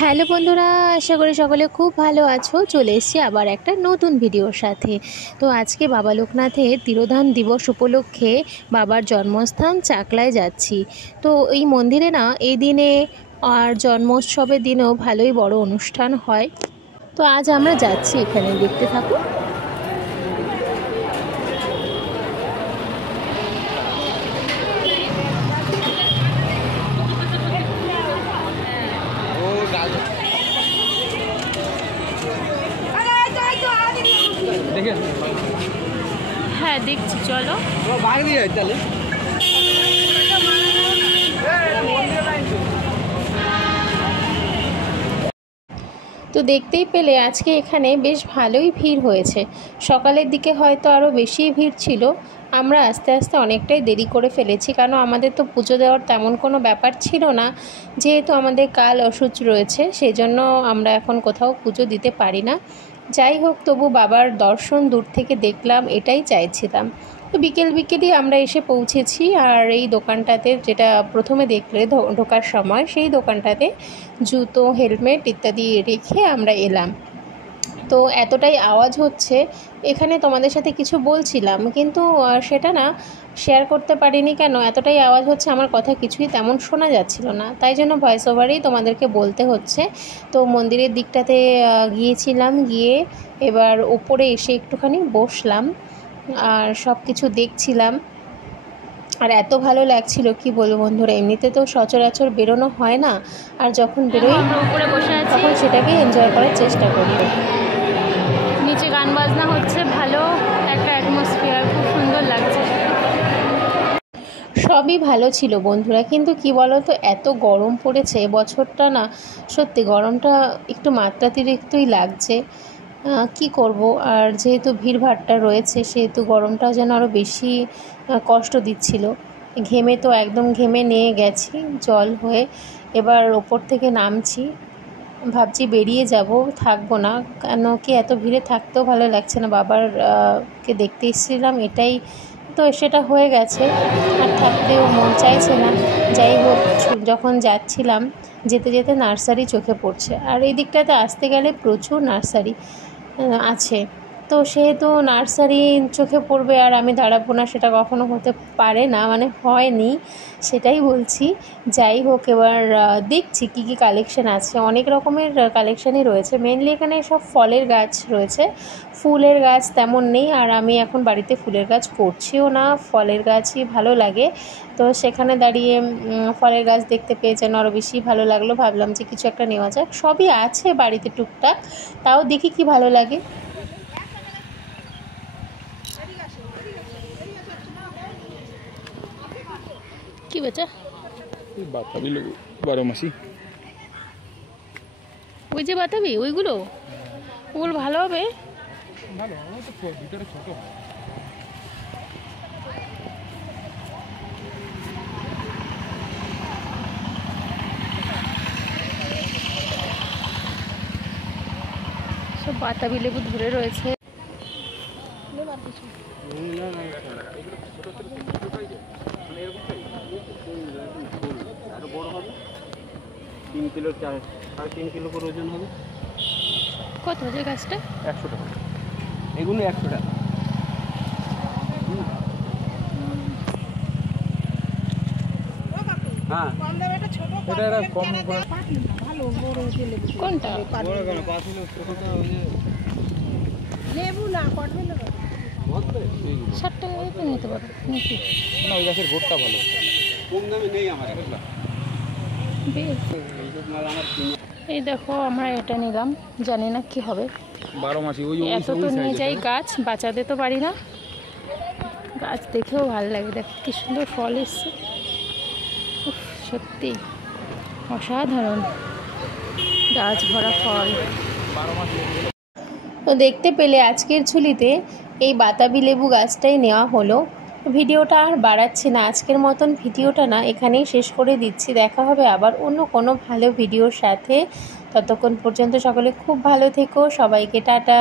Hello বন্ধুরা, আশা করি সকলে খুব ভালো আছো। চলে এসেছি আবার একটা নতুন ভিডিওর সাথে। তো আজকে বাবা লোকনাথের তিরোধান দিবস উপলক্ষে বাবার জন্মস্থান চাকলায় যাচ্ছি। তো এই মন্দিরে না এই দিনে আর জন্মোৎসবের দিনেও ভালোই বড় অনুষ্ঠান হয়। তো আজ আমরা যাচ্ছি, এখানে দেখতে থাকুন। হ্যাঁ দেখছি, চলো। তো দেখতেই পেলে আজকে এখানে বেশ ভালোই ভিড় হয়েছে। সকালের দিকে হয়তো আরও বেশি ভিড় ছিল। আমরা আস্তে আস্তে অনেকটাই দেরি করে ফেলেছি, কারণ আমাদের তো পুজো দেওয়ার তেমন কোনো ব্যাপার ছিল না। যেহেতু আমাদের কাল অসুচ রয়েছে, সেই জন্য আমরা এখন কোথাও পুজো দিতে পারি না। যাই হোক, তবু বাবার দর্শন দূর থেকে দেখলাম, এটাই চাইছিলাম। তো বিকেলই আমরা এসে পৌঁছেছি। আর এই দোকানটাতে, যেটা প্রথমে দেখলে ঢোকার সময়, সেই দোকানটাতে জুতো, হেলমেট ইত্যাদি রেখে আমরা এলাম। তো এতটাই আওয়াজ হচ্ছে এখানে, তোমাদের সাথে কিছু বলছিলাম কিন্তু সেটা না শেয়ার করতে পারিনি। কেন এতটাই আওয়াজ হচ্ছে, আমার কথা কিছুই তেমন শোনা যাচ্ছিল না, তাই জন্য ভয়েস ওভারেই তোমাদেরকে বলতে হচ্ছে। তো মন্দিরের দিকটাতে গিয়েছিলাম, গিয়ে এবার ওপরে এসে একটুখানি বসলাম আর সব কিছু দেখছিলাম। আর এত ভালো লাগছিল কি বলবো বন্ধুরা, এমনিতে তো সচরাচর বেরোনো হয় না, আর যখন বেরোই উপরে বসে আছি তখন সেটাকে এনজয় করার চেষ্টা করি। নিচে গান বাজনা হচ্ছে, ভালো একটা অ্যাটমসফিয়ার, খুব সুন্দর লাগছে। সবই ভালো ছিল বন্ধুরা, কিন্তু কি বলো তো, এত গরম পড়েছে এবছরটা না, সত্যি গরমটা একটু মাত্রাতিরিক্তই লাগছে। কি করব, আর যেহেতু ভিড়ভাট্টা রয়েছে সেহেতু গরমটা যেন আরও বেশি কষ্ট দিচ্ছিল। ঘেমে তো একদম ঘেমে নিয়ে গেছি জল হয়ে। এবার ওপর থেকে নামছি, ভাবছি বেরিয়ে যাব, থাকবো না। কেন কি এত ভিড়ে থাকতেও ভালো লাগছে না। বাবার কে দেখতে এসেছিলাম, এটাই তো সেটা হয়ে গেছে, আর থাকতেও মন চাইছে না। যাই হোক, যখন যাচ্ছিলাম যেতে যেতে নার্সারি চোখে পড়ছে, আর এই দিকটাতে আসতে গেলে প্রচুর নার্সারি আছে। তো সেহেতু নার্সারি চোখে পড়বে আর আমি দাঁড়াবো না, সেটা কখনো হতে পারে না, মানে হয়নি, সেটাই বলছি। যাই হোক, এবার দেখছি কী কী কালেকশান আছে। অনেক রকমের কালেকশানই রয়েছে, মেনলি এখানে সব ফলের গাছ রয়েছে, ফুলের গাছ তেমন নেই। আর আমি এখন বাড়িতে ফুলের গাছ করছিও না, ফলের গাছই ভালো লাগে। তো সেখানে দাঁড়িয়ে ফলের গাছ দেখতে পেয়ে যেন আরও বেশি ভালো লাগলো। ভাবলাম যে কিছু একটা নেওয়া যাক। সবই আছে বাড়িতে টুকটাক, তাও দেখি কি ভালো লাগে। কি বেচা? বাতাবি লেবু 12 মাসি। ওই যে বাতাবি, ওইগুলো ভালো হবে। ভালো, আমার তো ভিতরে ছোট হয়। সব বাতাবি লেবু ধরে রয়েছে। বড় হবে 3 কিলো 3.5 কিলো করে ওজন হবে। কত যে গাছটা? 100 টাকা এগুলো, 100 টাকা। হ্যাঁ, এটা কম কোনটা? লেবু না, কটবে না, 60 টাকা নিতে পারো নাকি? না, ওই গাছের ভোটটা ভালো, কম দামে নেই আমার। এই দেখো, আমরা এটা নিলাম, জানি না কি হবে। 12 মাসি। ওই এত তো নিয়ে যাই গাছ, বাঁচাতে তো পারি না। গাছ দেখেও ভালো লাগে, দেখ কি সুন্দর ফল এসছে, সত্যি অসাধারণ, গাছ ভরা ফল। তো দেখতে পেলে আজকের ঝুলিতে এই বাতাবি লেবু গাছটাই নেওয়া হলো। ভিডিওটা আর বাড়াচ্ছি না, আজকের মতন ভিডিওটা না এখানেই শেষ করে দিচ্ছি। দেখা হবে আবার অন্য কোনো ভালো ভিডিওর সাথে। ততক্ষণ পর্যন্ত সকলে খুব ভালো থেকো, সবাইকে টাটা।